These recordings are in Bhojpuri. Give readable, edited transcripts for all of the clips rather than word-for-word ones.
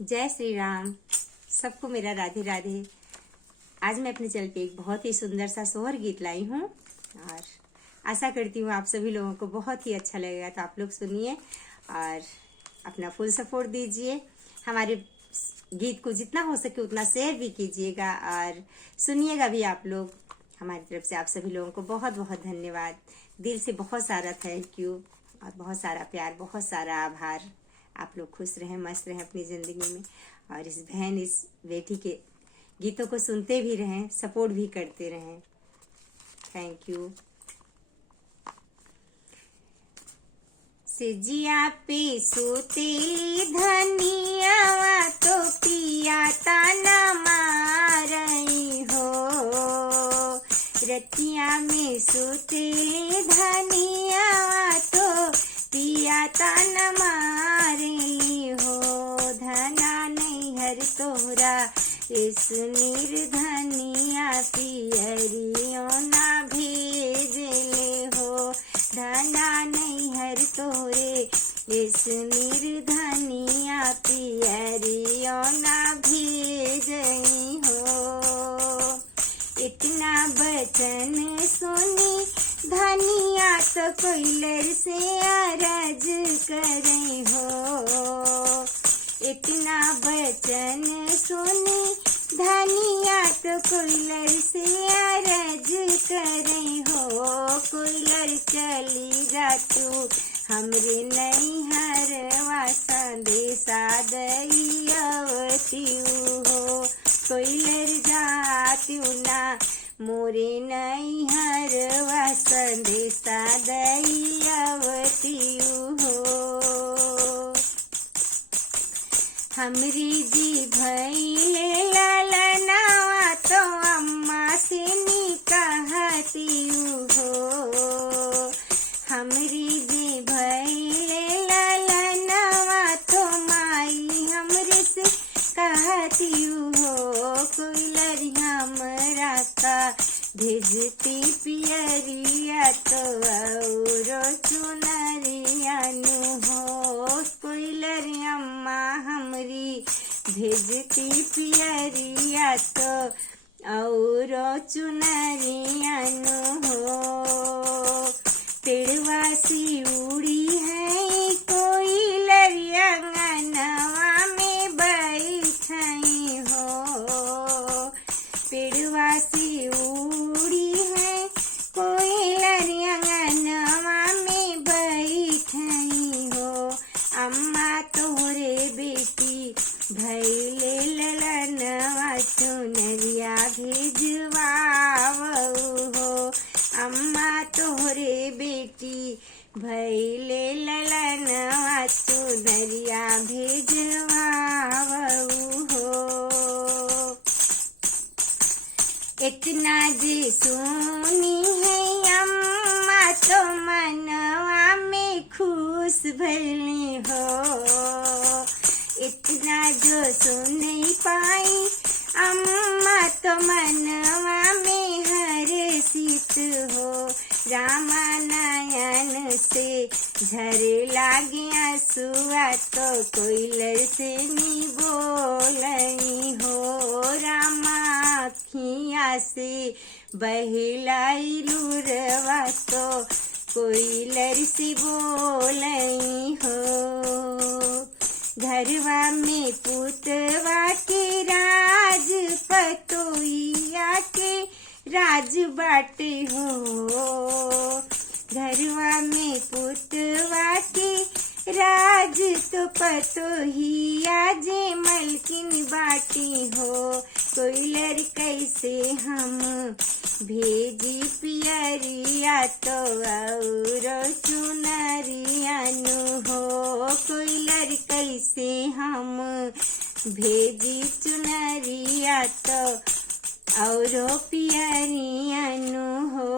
जय श्री राम। सबको मेरा राधे राधे। आज मैं अपने चैनल पे एक बहुत ही सुंदर सा सोहर गीत लाई हूँ और आशा करती हूँ आप सभी लोगों को बहुत ही अच्छा लगेगा। तो आप लोग सुनिए और अपना फुल सपोर्ट दीजिए। हमारे गीत को जितना हो सके उतना शेयर भी कीजिएगा और सुनिएगा भी आप लोग। हमारी तरफ से आप सभी लोगों को बहुत बहुत धन्यवाद। दिल से बहुत सारा थैंक यू और बहुत सारा प्यार, बहुत सारा आभार। आप लोग खुश रहें, मस्त रहें अपनी ज़िंदगी में और इस बहन, इस बेटी के गीतों को सुनते भी रहें, सपोर्ट भी करते रहें। Thank you. सिजिया पे सोते धनिया तो पिया ताना मारई हो। रतिया में सोते धनिया तो पिया ताना मारई हो। धना नहीं हर तोरा इस निर्धनिया पियरियो ना भेजले हो। धना नहीं हर तोरे इस निर्धनिया पियरियो ना भेजई हो। इतना बचन सुनी धनिया तो कोयलर से अरज करे हो। इतना बचन सुनी धनिया तो कोयलर से अरज करे हो। कोयलर चली जा तू हमरे नैहरवा संदेशा दईअवती हो। कोयलर जातू ना मोरे नैहरवा संदेशा दईअवती हो। हमरी जी भैले ललनावा तो अम्मा से निकहती हो। हमरी जी भैले ललनावा तो माई हमरे से कहती हो। कोयलर हमरा का भेजती पियरिया तो और चुनरिया नु हो। कोयलर अम्मा हमरी भेजती पियरिया तो और चुनरिया नु हो। पेड़वासी उड़ी है कोयलर अंगनवा में बैठई हो। पेड़वासी उड़ी है कोयलर अंगनवा में बैठई हो। अम्मा तोरे बेटी भैले ललनवा चुनरिया भेजवावो हो। अम्मा तोरे बेटी भैले ललनवा चुनरिया भेजवावो हो। इतना जे सुनी है अम्मा तो मनवा में खुश भइली हो। इतना जो सुन नहीं पाई अम्मा तो मनवा में हर्षित हो। रामानयन से झरे लागे आंसुआ तो कोयलर से नी बोलई हो। रामाखिया से बहलाई लुरवा तो कोयलर से बोलई हो। घरवा में पुतवा के राज पतोइया के राज बाटे हो। घरवा में पुतवा के राज तो पतोहिया जे मलकिन बाटी हो। कोयलर कैसे हम भेजी पियरिया तो और चुनरिया नु हो। कोयलर कैसे हम भेजी चुनरिया तो और पियरिया नु हो।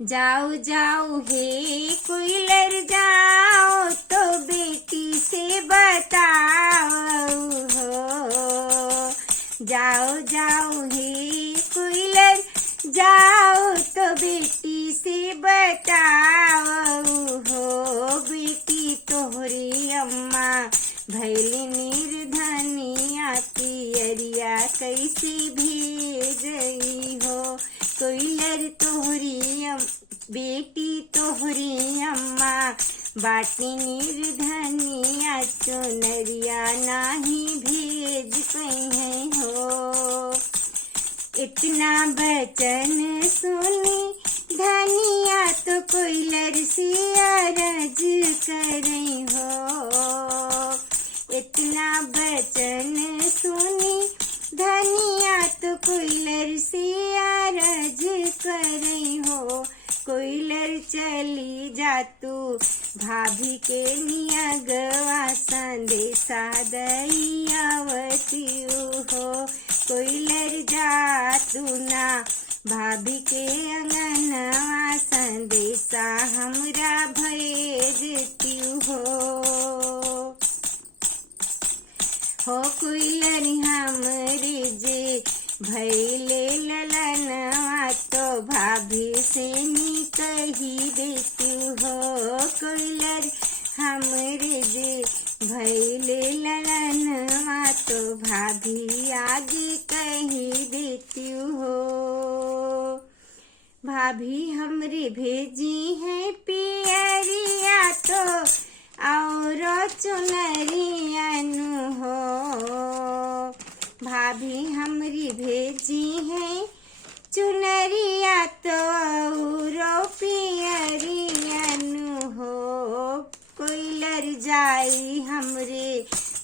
जाओ जाओ हे कोयलर जाओ तो बेटी से बताओ हो। जाओ जाओ हे कोयलर जाओ तो बेटी से बताओ हो। बेटी तोहरी अम्मा भैली निर्धनिया पियरिया कैसे भेजई हो। कोइलर तोहरी बेटी तोहरी अम्मा बाटी निर्धनिया चुनरिया नाही भेज कहीं हो। इतना बचन सुनी धनिया तो कोइलर से अरज करई हो। इतना बचन सुनी धनिया तो कोइलर से अरज करई हो। कोइलर चली जातू भाभी के नियगवा संदेशा दईयावती हो। कोइलर जातू ना भाभी के अंगनवा संदेशा हमरा भेजती हो। कोइलर हमरे जे भैले ललनवा तो भाभी से नी कही देती हो। कोइलर हमरे जे भैले ललनवा तो भाभी आगे कही देती हो। भाभी हमरे भेजी है पियरिया तो और चुनरियन हो। भाभी हमरी भेजी है चुनरिया तो और पियरियन हो। कोइलर जाई हमरे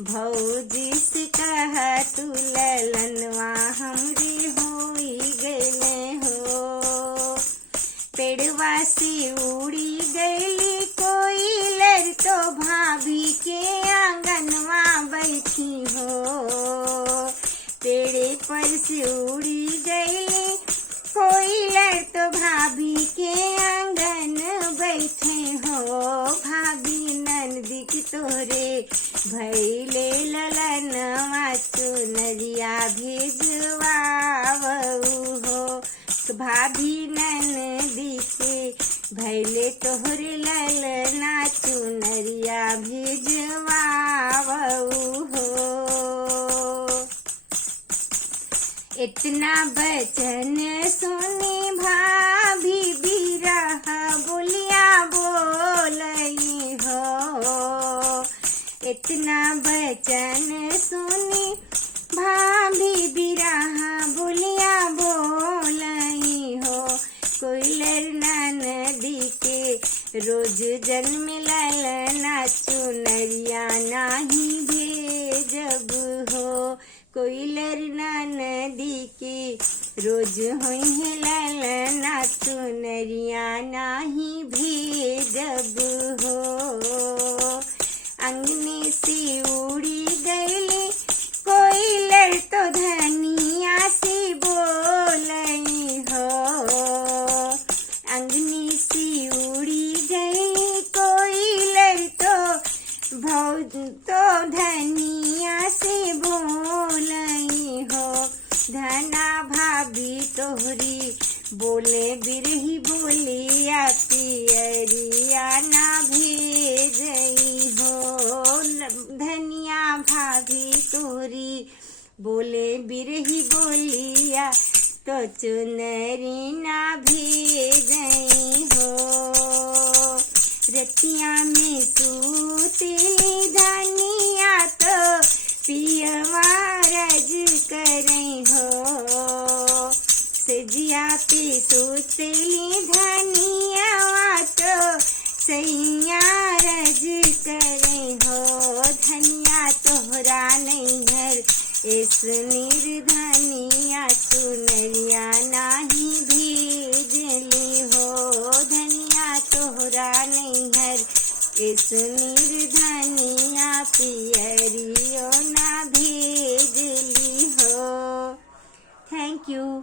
भौजी से कह तू ललनवा हमरे होई गए हो। पेड़वा से उड़ी गई कोइलर तो भाभी के आंगनवा बैठी हो। पेड़े पर से उड़ी गई कोइलर तो भाभी के आंगन बैठे हो। भाभी नंदी की तोरे भैले ललनवा चुनरिया भेजवावू हो। भाभी नंदी के भैले तोहरे ललना चुनरिया भेजवावू हो। इतना बचन सुनी भाभी बिरह बोलिया बोलई हो। इतना बचन सुनी भाभी बिरह बोलिया बोलई हो। कोइलर नदी के रोज जन्म ललना चुनरिया नाही भेजब हो। कोइलर नदी के रोज होई है ललना चुनरिया नाही भेजब हो। अंगने से उड़ी गई कोइलर तो धनिया से बोलई हो। अंगने से उड़ी गई कोइलर तो धनिया से बोलई हो। धना भाभी तोहरी बोले बिरही बोलिया पियरिया ना भेजई हो। धनिया भाभी तोहरी बोले बिरही बोलिया तो चुनरी ना भेजई हो। रतिया में सूतली धनिया तो पियवा रज करई हो। सजिया पे सूतली धनिया तो सैया रज करई हो। धनिया तोहरा नैहर इस निर्धनिया चुनरिया नाही भेजली हो। धनिया तोहरा नैहर इस निर्धनिया पियरियो ना भेजली हो। Thank you.